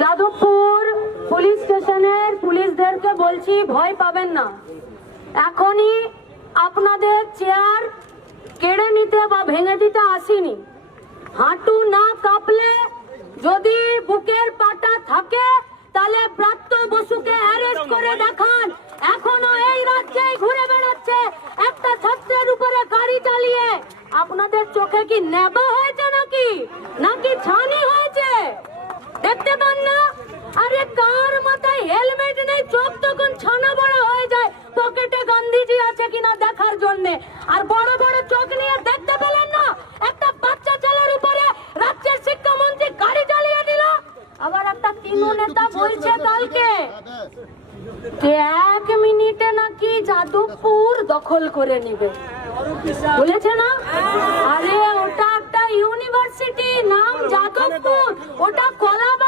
Jadavpur police স্টেশনের পুলিশদেরকে বলছি, ভয় পাবেন না। এখনই আপনাদের চেয়ার কেড়ে নিতে বা ভেঙে দিতে আসিনি। হাঁটু না কাঁপলে, যদি বুকের পাটা থাকে, তাহলে ব্রাত্য বসুকে অ্যারেস্ট করে দেখান। এখনো এই রাজ্যে ঘুরে বেড়াচ্ছে একটা ছাত্রের উপরে গাড়ি চালিয়ে। আপনাদের চোখে কি নেবা হয়েছে নাকি ছানি হয়েছে? দেখতে পান না? আরে কার মাথায় হেলমেট নেই, চোখ তখন ছানা বড় হয়ে যায় পকেটে গান্ধীজি আছে কিনা দেখার জন্য। আর বড় বড় চোখ নিয়ে দেখতে পেলেন না একটা বাচ্চা ছেলের উপরে রাজ্যের শিক্ষামন্ত্রী গাড়ি চালিয়ে দিল। আবার একটা তৃণমূল নেতা বলছে কালকে 1 মিনিটে নাকি যাদবপুর দখল করে নেবে, বলেছে না? আরে ওটা একটা ইউনিভার্সিটি, নাম যাদবপুর, ওটা কলাবাগান।